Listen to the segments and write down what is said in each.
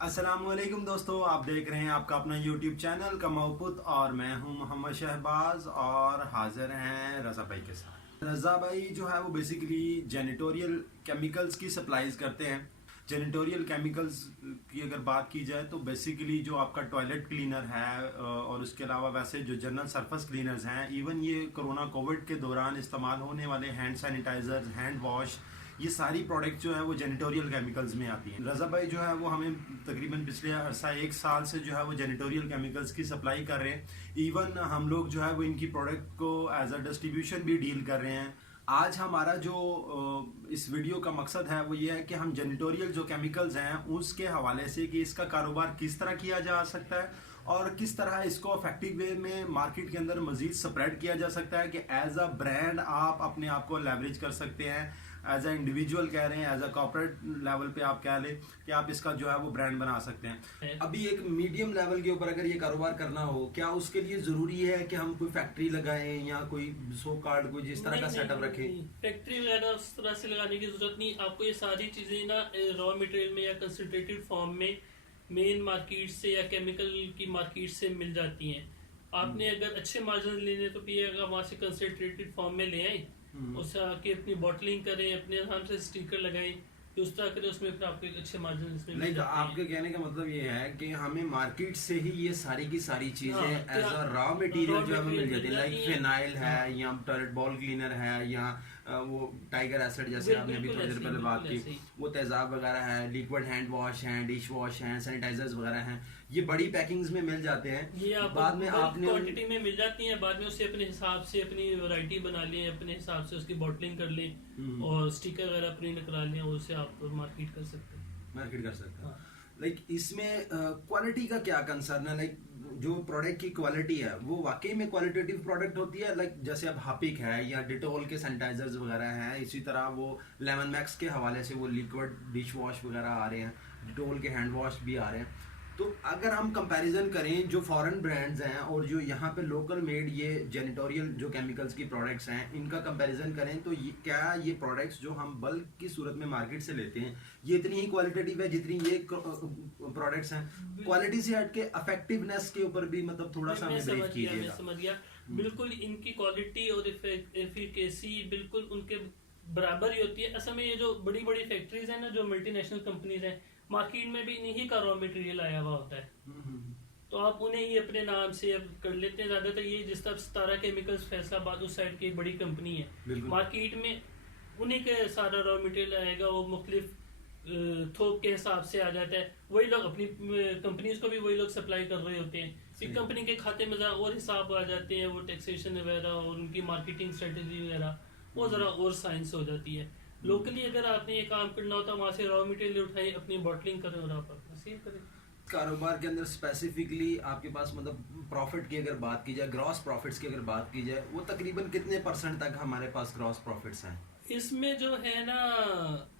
अस्सलामुअलैकुम दोस्तों, आप देख रहे हैं आपका अपना YouTube चैनल कमाउपुत और मैं हूं मोहम्मद शहबाज और हाजिर हैं रज़ा भाई के साथ। रज़ा भाई जो है वो बेसिकली जेनिटोरियल केमिकल्स की सप्लाईज करते हैं। जेनिटोरियल केमिकल्स की अगर बात की जाए तो बेसिकली जो आपका टॉयलेट क्लीनर है और उसके अलावा वैसे जो जनरल सरफेस क्लीनर्स हैं, इवन ये कोरोना कोविड के दौरान इस्तेमाल होने वाले हैंड सैनिटाइजर्स, हैंड वॉश, ये सारी प्रोडक्ट जो है वो जेनिटोरियल केमिकल्स में आती हैं। रज़ा भाई जो है वो हमें तकरीबन पिछले अरसा 1 साल से जो है वो जेनिटोरियल केमिकल्स की सप्लाई कर रहे हैं। इवन हम लोग जो है वो इनकी प्रोडक्ट को एज अ डिस्ट्रीब्यूशन भी डील कर रहे हैं। आज हमारा जो इस वीडियो का मकसद है वो ये है कि हम जेनिटोरियल जो केमिकल्स हैं उसके हवाले से कि इसका कारोबार किस तरह किया जा सकता है और किस तरह इसको इफेक्टिव वे में मार्केट के अंदर मजीद स्प्रेड किया जा सकता है कि एज अ ब्रांड आप अपने आप को लेवरेज कर सकते हैं। एज अ इंडिविजुअल कह रहे हैं, एज अ कॉर्पोरेट लेवल पे आप कह लें कि आप इसका जो है वो ब्रांड बना सकते हैं। अभी एक मीडियम लेवल के ऊपर अगर ये कारोबार करना हो, क्या उसके लिए जरूरी है कि हम कोई फैक्ट्री लगाएं या कोई सो कार्ड कोई जिस तरह का सेटअप रखें? फैक्ट्री वगैरह उस तरह से लगाने की जरूरत नहीं। आपको ये सारी चीजें ना रॉ मटेरियल में या कंसंट्रेटेड फॉर्म में मेन मार्केट से या केमिकल की मार्केट से मिल जाती हैं। आपने अगर अच्छे मार्जिन लेने तो पिएगा वहां से कंसंट्रेटेड फॉर्म में ले आए, उससे आके अपनी बॉटलिंग करें, अपने नाम से स्टिकर लगाएं, उस तरह करें, उसमें फिर आपको एक अच्छे मार्जिन इसमें मिल जाते हैं। आपके कहने का मतलब ये है कि हमें मार्केट से ही ये सारी की सारी चीजें एज अ रॉ मटेरियल जो हमें मिल जाती है। लाइक फिनाइल है या टॉयलेट बॉल क्लीनर है या वो टाइगर एसिड जैसे आपने अभी थोड़ी देर पहले बात की, वो तेजाब वगैरह है, लिक्विड हैंड वॉश है, डिश वॉश है, सैनिटाइजर्स वगैरह हैं, ये बड़ी पैकिंग्स में मिल जाते हैं। ये बाद में आपने क्वांटिटी में मिल जाती हैं, बाद में उसे अपने हिसाब से अपनी वैरायटी बना लें, अपने हिसाब से उसकी बॉटलिंग कर लें और स्टिकर वगैरह प्रिंट करा लें और उसे आप मार्केट कर सकते हैं। लाइक इसमें क्वालिटी का क्या कंसर्न है? लाइक जो प्रोडक्ट की क्वालिटी है वो वाकई में क्वालिटेटिव प्रोडक्ट होती है। लाइक जैसे अब हार्पिक है या डिटोल के सैनिटाइजर्स वगैरह हैं, इसी तरह वो लेमन मैक्स के हवाले से वो लिक्विड डिश वॉश वगैरह आ रहे हैं, डिटोल के हैंड वॉश भी आ रहे हैं। तो अगर हम कंपैरिजन करें जो फॉरेन ब्रांड्स हैं और जो यहाँ पे लोकल मेड ये जेनिटोरियल जो केमिकल्स की प्रोडक्ट्स हैं, इनका कंपैरिजन करें तो क्या ये प्रोडक्ट्स जो हम बल्क की सूरत में मार्केट से लेते हैं ये इतनी ही क्वालिटेटिव है जितनी ये प्रोडक्ट्स हैं? क्वालिटी से हट के इफेक्टिवनेस के ऊपर भी मतलब थोड़ा सा हमें ब्रीफ कीजिएगा। समझ गया। बिल्कुल इनकी क्वालिटी और एफिकेसी बिल्कुल उनके बराबर ही होती है। असल में ये जो बड़ी बड़ी फैक्ट्रीज है ना, जो मल्टीनेशनल कंपनीज हैं, मार्केट में भी इन्हीं का रॉ मटेरियल आया हुआ होता है, तो आप उन्हें ही अपने नाम से अब कर लेते हैं। ज्यादातर ये जिस तरह सितारा केमिकल्स फैसलाबाद उस साइड की एक बड़ी कंपनी है, मार्केट में उन्हीं के सारा रॉ मटेरियल आएगा, वो मुख्तलिफ थोक के हिसाब से आ जाता है। वही लोग अपनी कंपनीज को भी वही लोग सप्लाई कर रहे होते हैं। एक कंपनी के खाते में जरा और हिसाब आ जाते हैं, वो टैक्सेशन वगैरह और उनकी मार्केटिंग स्ट्रेटेजी वगैरह वो जरा और साइंस हो जाती है। लोकली अगर आपने ये काम करना होता है, वहां से रॉ मटेरियल उठाए, अपनी बॉटलिंग करें और आप सेल करें। कारोबार के अंदर स्पेसिफिकली आपके पास मतलब प्रॉफिट की अगर बात की जाए, ग्रॉस प्रॉफिट्स की अगर बात की जाए, वो तकरीबन कितने % तक हमारे पास ग्रॉस प्रॉफिट्स हैं? इसमें जो है ना,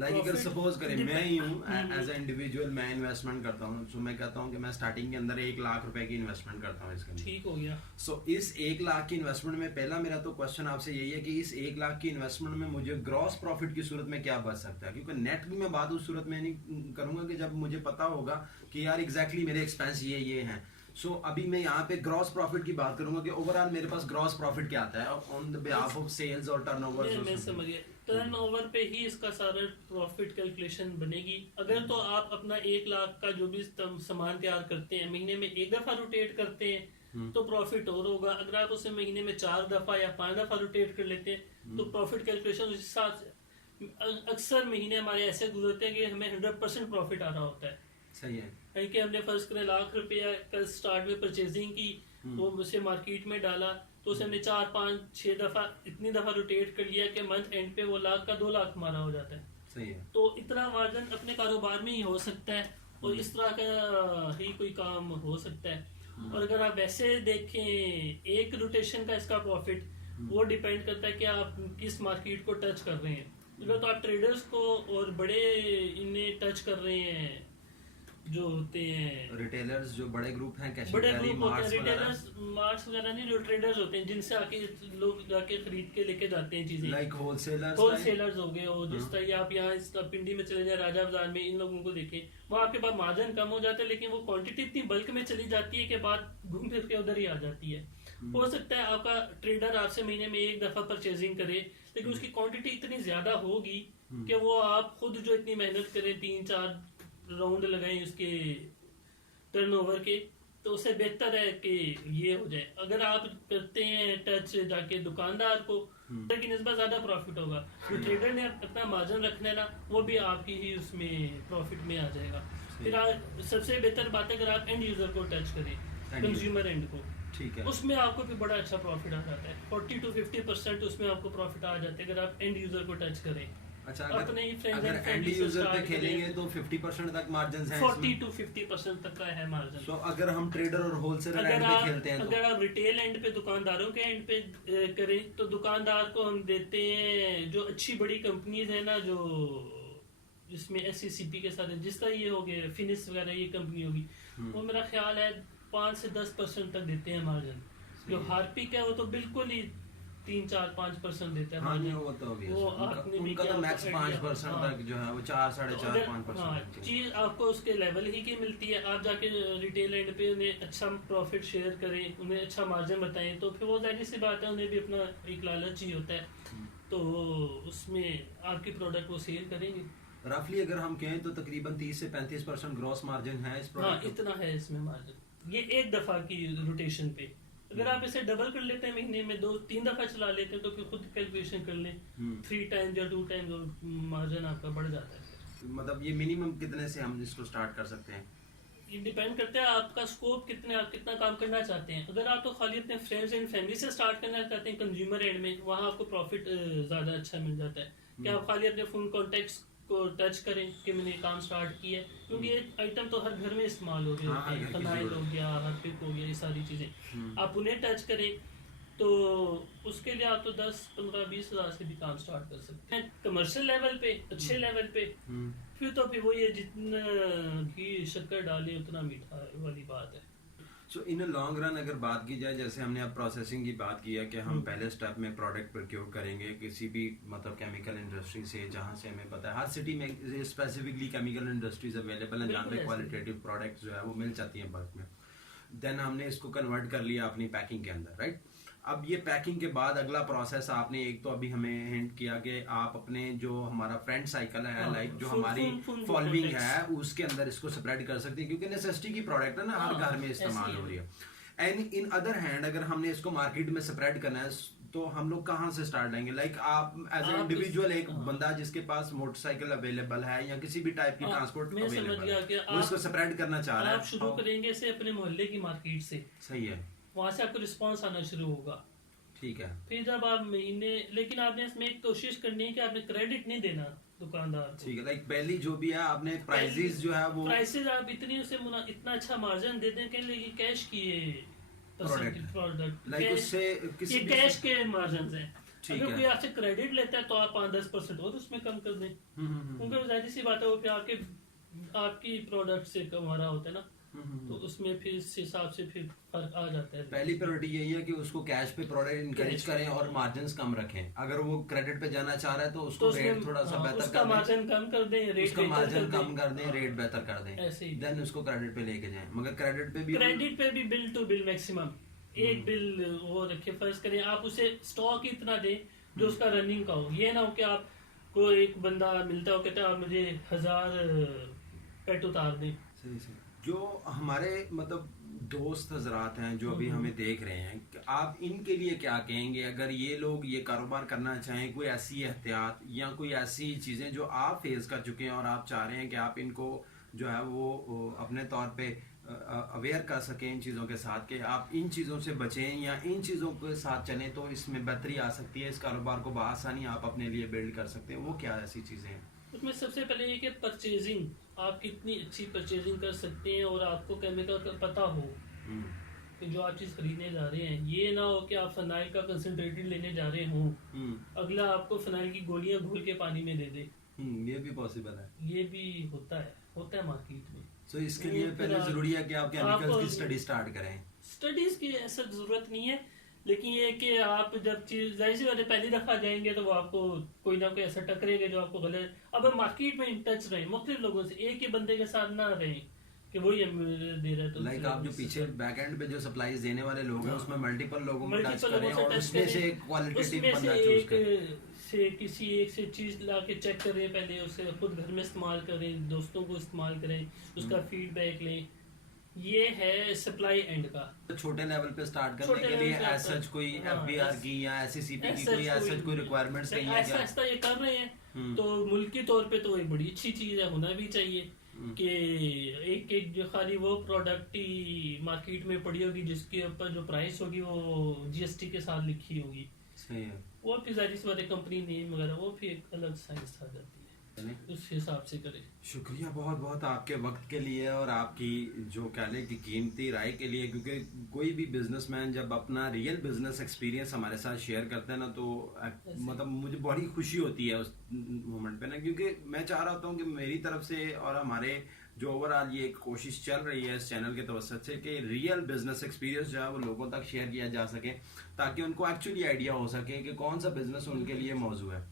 लाइक अगर सपोज करें मैं ही हूँ एज ए इंडिविजुअल, मैं इन्वेस्टमेंट करता हूँ, तो मैं कहता हूँ कि मैं स्टार्टिंग के अंदर 1 लाख रुपए की इन्वेस्टमेंट करता हूँ इसके अंदर। ठीक हो गया। सो इस 1 लाख की इन्वेस्टमेंट में पहला मेरा तो क्वेश्चन आपसे यही है कि इस 1 लाख की इन्वेस्टमेंट में मुझे ग्रॉस प्रॉफिट की सूरत में क्या बच सकता है? क्योंकि नेट की मैं बात उस सूरत में नहीं करूंगा कि जब मुझे पता होगा कि यार एग्जैक्टली मेरे एक्सपेंस ये हैं। सो अभी मैं यहाँ पे ग्रॉस प्रॉफिट की बात करूंगा कि ओवरऑल मेरे पास ग्रॉस प्रॉफिट क्या आता है on the behalf of sales और टर्नओवर। मैं समझिए, टर्नओवर पे ही इसका सारा प्रॉफिट कैलकुलेशन बनेगी। अगर तो आप अपना 1 लाख का जो भी सामान तैयार करते हैं, महीने में 1 दफा रोटेट करते हैं तो प्रॉफिट और होगा। अगर आप उसे महीने में 4 दफा या 5 दफा रोटेट कर लेते हैं तो प्रॉफिट कैलकुलेशन उस हिसाब से। अक्सर महीने हमारे ऐसे गुजरते हैं कि हमें 100% प्रॉफिट आ रहा होता है। सही है कि हमने फर्ज करें लाख रुपया का स्टार्ट में परचेजिंग की, वो उसे मार्केट में डाला, तो उसे हमने 4 5 6 दफा इतनी दफा रोटेट कर लिया कि मंथ एंड पे वो लाख का 2 लाख हमारा हो जाता है। सही है। तो इतना मार्जिन अपने कारोबार में ही हो सकता है और इस तरह का ही कोई काम हो सकता है। और अगर आप वैसे देखें, एक रोटेशन का इसका प्रॉफिट वो डिपेंड करता है कि आप किस मार्केट को टच कर रहे हैं। अगर तो आप ट्रेडर्स को और बड़े इन्हें टच कर रहे हैं जो होते हैं रिटेलर्स जो बड़े ग्रुप हैं, कैश बड़े एंड कैरी, ग्रुप होते हैं, मार्ट्स वगैरह, रिटेलर्स मार्ट्स वगैरह नहीं, जो ट्रेडर्स होते हैं जिनसे आके लोग जाके खरीद के लेके जाते हैं चीजें, लाइक होलसेलर्स, होलसेलर्स हो गए। और जिस तरह आप यहाँ इस पिंडी में चले जाए, राजा बाजार में, इन लोगों को देखें, वहाँ आपके पास मार्जिन कम हो जाता है, लेकिन वो क्वांटिटी इतनी बल्क में चली जाती है कि बाद घूम फिर के उधर ही आ जाती है। हो सकता है आपका ट्रेडर आपसे महीने में एक दफा परचेजिंग करे, लेकिन उसकी क्वांटिटी इतनी ज्यादा होगी कि वो आप खुद जो इतनी मेहनत करें, 3-4 राउंड लगाएं उसके टर्नओवर के, तो उससे बेहतर है कि ये हो जाए। अगर आप करते हैं टच जाके दुकानदार को, की निस्बत ज्यादा प्रॉफिट होगा। जो ट्रेडर ने अपना मार्जिन रखना है ना, वो भी आपकी ही उसमें प्रॉफिट में आ जाएगा। फिर सबसे बेहतर बात है अगर आप एंड यूजर को टच करें, कंज्यूमर एंड को, ठीक है, उसमें आपको भी बड़ा अच्छा प्रॉफिट आ जाता है। 40-50% उसमें आपको प्रॉफिट आ जाता है अगर आप एंड यूजर को टच करें। अच्छा, अपने ही friends अगर and एंड family से यूजर पे start खेलेंगे करें, तो 50% तक मार्जिन है 40-50% तक का है मार्जिन। तो अगर हम ट्रेडर और होलसेलर अगर एंड पे आप खेलते हैं अगर आप रिटेल एंड पे, दुकानदारों के एंड पे करें, तो दुकानदार को हम देते हैं जो अच्छी बड़ी कंपनीज है ना, जो जिसमें SCCP के साथ है, जिस तरह ये हो गए फिनिश वगैरह, ये कंपनी होगी, वो मेरा ख्याल है 5 से 10% तक देते हैं मार्जिन। जो हार्पिक है वो तो बिल्कुल ही 3-4-5% देता है हाँ जी, margin। वो तो obvious वो है। आपने भी उनका क्या तो मैक्स idea- 5% हाँ। तक जो है वो 4-4.5-5% हाँ, तक। चीज आपको उसके लेवल ही की मिलती है। आप जाके रिटेल एंड पे उन्हें अच्छा प्रॉफिट शेयर करें, उन्हें अच्छा मार्जिन बताएं, तो फिर वो जाहिर सी बात है, उन्हें भी अपना एक लालच ही होता है, तो उसमें आपकी प्रोडक्ट वो सेल करेंगे। रफली अगर हम कहें तो तकरीबन 30 से 35% ग्रॉस मार्जिन है इस हाँ, प्रोडक्ट इतना है इसमें मार्जिन। ये एक दफा की रोटेशन पे, अगर आप इसे डबल कर लेते हैं, महीने में 2-3 दफा चला लेते हैं, तो फिर खुद कैलकुलेशन कर लें, 3 टाइम्स या 2 टाइम्स मार्जिन आपका बढ़ जाता है। मतलब ये मिनिमम कितने से हम इसको स्टार्ट कर सकते हैं? ये डिपेंड करता है आपका स्कोप कितने, आप कितना काम करना चाहते हैं। अगर आप तो खाली अपने फ्रेंड्स एंड फैमिली से स्टार्ट करना चाहते हैं कंज्यूमर एंड में, वहाँ आपको प्रॉफिट ज़्यादा अच्छा मिल जाता है कि आप खाली अपने फोन कॉन्टेक्ट्स को टच करें कि मैंने काम स्टार्ट किया है, क्योंकि ये आइटम तो हर घर में इस्तेमाल हो रहे हाँ, होते हैं। हर घर की फनाइल हो जरूरत। गया, हार्पिक हो गया, ये सारी चीज़ें आप उन्हें टच करें, तो उसके लिए आप तो 10-15-20 हज़ार से भी काम स्टार्ट कर सकते हैं कमर्शियल लेवल पे, अच्छे लेवल पे। फिर तो फिर वो ये जितना घी शक्कर डाले उतना मीठा वाली बात है। सो इन लॉन्ग रन अगर बात की जाए, जैसे हमने अब प्रोसेसिंग की बात की है कि हम पहले स्टेप में प्रोडक्ट प्रोक्योर करेंगे किसी भी मतलब केमिकल इंडस्ट्री से, जहाँ से हमें पता है हर सिटी में स्पेसिफिकली केमिकल इंडस्ट्रीज अवेलेबल हैं, जहाँ पे बिल्कुल ऐसे। क्वालिटेटिव प्रोडक्ट्स जो है वो मिल जाती हैं बल्क में। देन हमने इसको कन्वर्ट कर लिया अपनी पैकिंग के अंदर, राइट? अब ये पैकिंग के बाद अगला प्रोसेस आपने एक तो अभी हमें हिंट किया कि आप अपने जो हमारा फ्रेंड साइकिल है, हाँ, लाइक जो full- हमारी full फॉलोइंग products। है, उसके अंदर इसको स्प्रेड कर सकते हैं, क्योंकि नेसेसिटी की प्रोडक्ट है ना, हर हाँ, घर में इस्तेमाल ऐसे ही हो रही है। एंड इन अदर हैंड अगर हमने इसको मार्केट में स्प्रेड करना है, तो हम लोग कहाँ से स्टार्ट लेंगे? लाइक आप एज ए आप इंडिविजुअल एक हाँ। बंदा जिसके पास मोटरसाइकिल अवेलेबल है या किसी भी टाइप की हाँ, ट्रांसपोर्ट मैं समझ अवेलेबल गया है, कि वो आप- इसको स्प्रेड करना चाह रहा है, आप शुरू करेंगे से अपने मोहल्ले की मार्केट से, सही है, वहां से आपको रिस्पांस आना शुरू होगा। ठीक है, फिर जब आप महीने, लेकिन आपने इसमें एक कोशिश करनी है कि आपने क्रेडिट नहीं देना दुकानदार को। ठीक है। लाइक पहली जो भी है आपने प्राइसेस जो है वो प्राइसेस आप इतनी उसे इतना अच्छा मार्जिन दे दें, कहने लगे कैश की ये प्रोडक्ट, लाइक उससे ये किसी भी कैश के मार्जिन है। ठीक अगर है। कोई आपसे क्रेडिट लेता है तो आप 5-10% और उसमें कम कर दें, क्योंकि जाहिर सी बात है वो फिर आपकी प्रोडक्ट से कम आ रहा होता है ना, तो उसमें फिर इस हिसाब से फिर फर्क आ जाता है। पहली प्रायोरिटी यही है कि उसको कैश पे प्रोडक्ट इनकरेज Cash करें और मार्जिन कम रखें। अगर वो क्रेडिट पे जाना चाह रहा है तो तो उसको उसमें रेट थोड़ा सा हाँ, बेहतर उसका कर दें, मार्जिन कम कर दें, रेट उसका बेहतर मार्जिन कर कम कर दें, हाँ, रेट बेहतर कर दें, ऐसे ही। देन उसको क्रेडिट पे लेके जाएं। मगर क्रेडिट पे भी क्रेडिट पे भी बिल टू बिल मैक्सिमम एक बिल वो रखे, फर्ज करें आप उसे स्टॉक इतना दें जो उसका रनिंग का हो। ये ना हो कि आप को एक बंदा मिलता हो कहता है आप मुझे 1000 पेट उतार दें। सही सही। जो हमारे मतलब दोस्त हजरात हैं जो अभी हमें देख रहे हैं, कि आप इनके लिए क्या कहेंगे अगर ये लोग ये कारोबार करना चाहें? कोई ऐसी एहतियात या कोई ऐसी चीज़ें जो आप फेस कर चुके हैं और आप चाह रहे हैं कि आप इनको जो है वो अपने तौर पे अवेयर कर सकें इन चीज़ों के साथ, कि आप इन चीज़ों से बचें या इन चीज़ों के साथ चलें तो इसमें बेहतरी आ सकती है, इस कारोबार को बआसानी आप अपने लिए बिल्ड कर सकते हैं? वो क्या ऐसी चीज़ें हैं? उसमें सबसे पहले ये कि परचेजिंग, आप कितनी अच्छी परचेजिंग कर सकते हैं और आपको केमिकल का पता हो कि जो आप चीज़ खरीदने जा रहे हैं। ये ना हो कि आप फिनाइल का कंसनट्रेटेड लेने जा रहे हो, अगला आपको फिनाइल की गोलियां घोल के पानी में दे दे। ये भी पॉसिबल है। ये भी होता है मार्केट में। तो इसके लिए वो पहले फिर जरूरी है कि आप केमिकल्स आपको- की स्टडी स्टार्ट करें। स्टडीज की ऐसा जरूरत नहीं है, लेकिन ये कि आप जब चीज जाहिर सी बात है पहली दफा जाएंगे तो वो आपको कोई ना कोई ऐसा टकरेगा जो आपको गलत। अब हम मार्केट में इन टच रहे मुख्तलिफ लोगों से, एक ही बंदे के साथ ना रहे कि वही हमें दे रहा है। तो लाइक आप जो पीछे बैक एंड पे जो सप्लाईज देने वाले लोग हैं उसमें मल्टीपल लोगों में टच मल्टीपल करें लोगों से और टच उसमें से करें, एक क्वालिटेटिव उसमें बंदा से चूज एक करें। से किसी एक से चीज ला के चेक करें, पहले उसे खुद घर में इस्तेमाल करें, दोस्तों को इस्तेमाल करें, उसका फीडबैक लें। ये है सप्लाई एंड का। छोटे लेवल पे स्टार्ट करने छोटे के लेवल लिए पे एज सच कोई हाँ, एफबीआर की या एससीसीपी की कोई एज सच कोई रिक्वायरमेंट्स नहीं है ऐसा क्या? ऐसा ये कर रहे हैं तो मुल्की तौर पे तो एक बड़ी अच्छी चीज है, होना भी चाहिए कि एक एक जो खाली वो प्रोडक्ट ही मार्केट में पड़ी होगी जिसके ऊपर जो प्राइस होगी वो जीएसटी के साथ लिखी होगी, सही है। वो फिर जाहिर सी बात है कंपनी नेम वगैरह वो फिर एक अलग साइंस आ जाती है, उस हिसाब से करें। शुक्रिया बहुत बहुत आपके वक्त के लिए और आपकी जो कह लें कि कीमती राय के लिए, क्योंकि कोई भी बिजनेसमैन जब अपना रियल बिजनेस एक्सपीरियंस हमारे साथ शेयर करते हैं ना तो मतलब मुझे बड़ी खुशी होती है उस मोमेंट पे ना, क्योंकि मैं चाह रहा होता हूँ कि मेरी तरफ से और हमारे जो ओवरऑल ये एक कोशिश चल रही है इस चैनल के तवसत से कि रियल बिजनेस एक्सपीरियंस जो है वो लोगों तक शेयर किया जा सके ताकि उनको एक्चुअली आइडिया हो सके कि कौन सा बिजनेस उनके लिए मौजू है।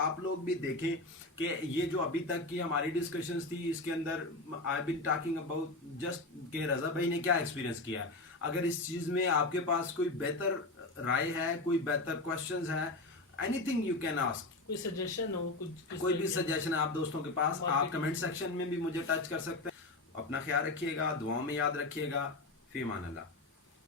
आप लोग भी देखें कि ये जो अभी तक की हमारी डिस्कशंस थी इसके अंदर I been talking about just कि रजा भाई ने क्या एक्सपीरियंस किया है। अगर इस चीज में आपके पास कोई बेहतर राय है, कोई बेहतर क्वेश्चंस है, एनीथिंग यू कैन आस्क, कोई सजेशन हो, कुछ कोई भी सजेशन है आप दोस्तों के पास, आप कमेंट सेक्शन में भी मुझे टच कर सकते हैं। अपना ख्याल रखिएगा, दुआओं में याद रखिएगा। फी अमान अल्लाह।